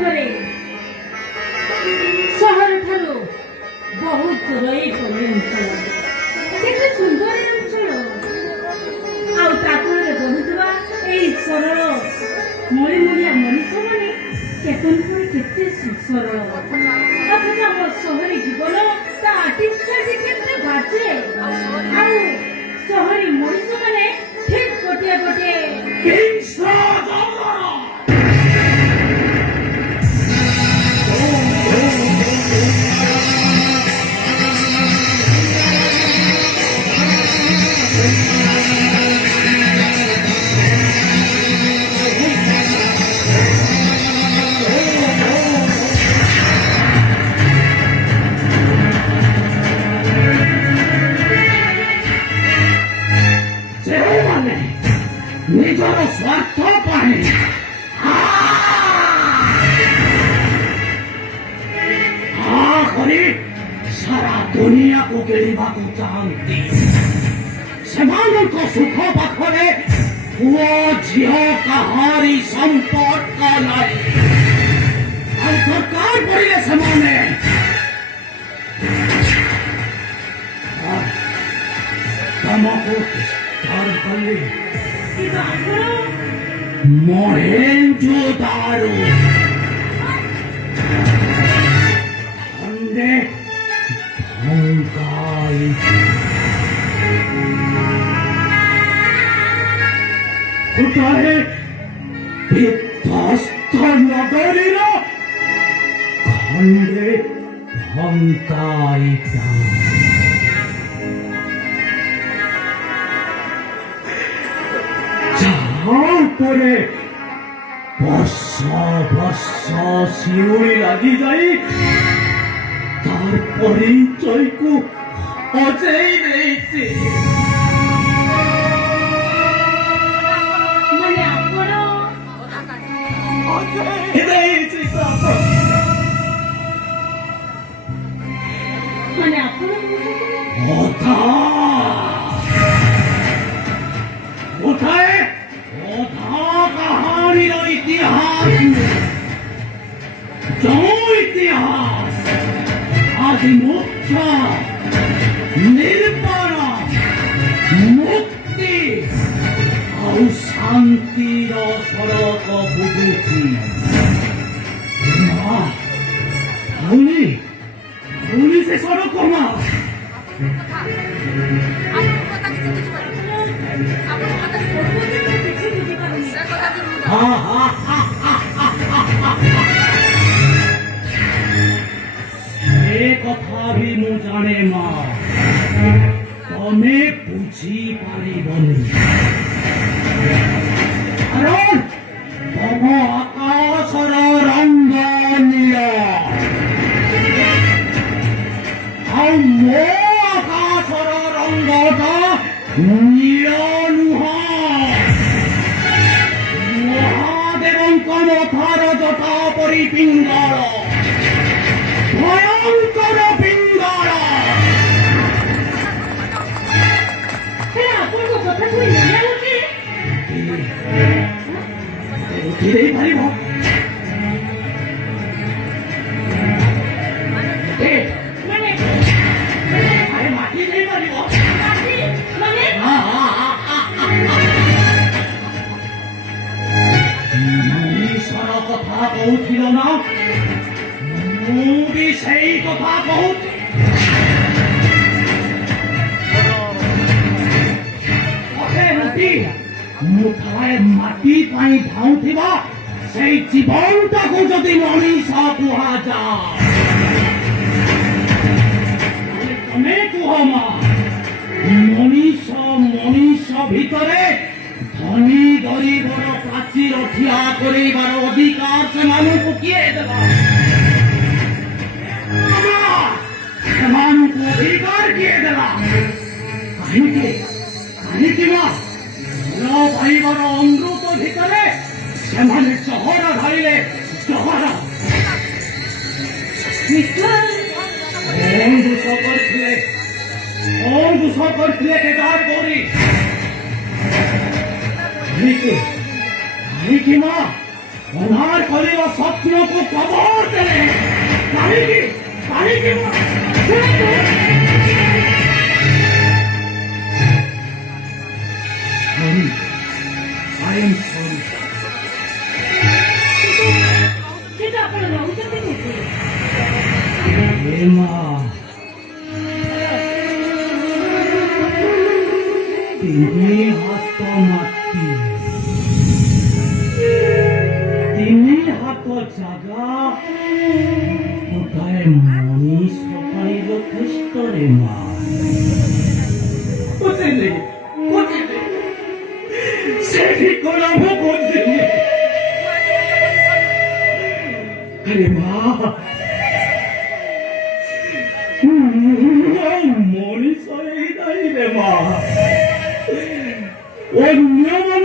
ପାଖରେ ସହର ଠାରୁ ବହୁତ ଦୂରରେ ପଲ୍ଲୀ ଅଞ୍ଚଳ। କେତେ ସୁନ୍ଦର ଏ ଅଞ୍ଚଳ, ଆଉ ତା ଫଳରେ ବଢୁଥିବା ଏଇ ସରଳ ମଳିମୂଳିଆ ମଣିଷମାନେ କେତନ କେତେ ସୁସରଳ, ଅଥଚ ଆମ ସହରୀ ଜୀବନ ତା ଆଟିସାଟି କେତେ ବାଜେ। ଆଉ ସହରୀ ମଣିଷମାନେ ଠିକ ଗୋଟିଏ ଗୋଟିଏ ନିଜର ସ୍ୱାର୍ଥ ପାଇଁ କରି ସାରା ଦୁନିଆକୁ ଗିଳିବାକୁ ଚାହାନ୍ତି। ସେମାନଙ୍କ ସୁଖ ପାଖରେ ପୁଅ ଝିଅ କାହାରି ସମ୍ପର୍କ ନାହିଁ। ଆଉ ଦରକାର ପଡ଼ିଲେ ସେମାନେ ତମକୁ କଲେ Mohenjo-daro Ande Bhangai Kotahe Viddhasta Nagarira Khande Bhangai পরে বর্ষা বর্ষা শিউরি লাগি যাই তার পরিচয়କୁ অজেই নেইছে। ମାନେ ଆପଣ ନେଇଛି ମାନେ ଆପଣ কথা কোথায় कहानी इतिहास जो इतिहास आदि मोक्ष निर्वाण मुक्ति और शांति सड़क बुझुची से सड़क माँ কথা भी ମୁଁ ଜାଣେ ମା ତମେ ବୁଝିପାରିବନି କାରଣ ତମ ଆକାଶର ରଙ୍ଗ ନୀଳ ଆଉ ମୋ ଆକାଶର ରଙ୍ଗଟା ନୀଳ ନୁହଁ। ମହାଦେବଙ୍କ ମଥାର ଜଟା ପରି ପିଙ୍ଗଳ ভয়ঙ্কর পিঙ্গল। ଆପଣଙ୍କ କଥା ଶୁଣି ମନେ ହଉଛି ଦେଇପାରିବ ମାନେ ମାଟି ଦେଇପାରିବ ମାନେ ମଣିଷର କଥା କହୁଥିଲ ନା ମୁଁ ବି ସେଇ କଥା କହୁଛି। ମୁଠାଏ ମାଟି ପାଇଁ ଧାଉଁଥିବା ସେଇ ଜୀବନଟାକୁ ଯଦି ମଣିଷ କୁହାଯାଏ ତମେ କୁହ ମା ମଣିଷ ମଣିଷ ଭିତରେ ଧନୀ ଗରିବର ପ୍ରାଚୀର ଠିଆ କରେଇବାର ଅଧିକାର ସେମାନଙ୍କୁ କିଏ ଦେବା? ସେମାନଙ୍କୁ ଅଧିକାର କିଏ ଦେଲା? କାହିଁକି କାହିଁକି ମା ଭଲ ପାଇବାର ଅମୃତ ଭିତରେ ସେମାନେ ଜହର ଢାଳିଲେ ଜହର ଦୋଷ କରିଥିଲେ କେଦାର ଗୌରୀ କାହିଁକି ମା অনার কলিবা স্বপ্নକୁ কবর দেলে কাহিকি মা sorry. I am sorry. କିନ୍ତୁ ଆପଣ ରହୁଛନ୍ତି କୋଉଠି? ହେ ମା ତିନି ହାତ ମାଟି ତିନି ହାତ ଜାଗା ଗୋଟାଏ ମଣିଷ ପାଇଁ ଯଥେଷ୍ଟରେ ମା ବୁଝିଲି ସେଠି କଣ ମୁଁ ବୁଝିଲି ଆରେ ମା ମଣିଷ ହେଇନାହିଁ ରେ ମା ଅନ୍ୟମାନେ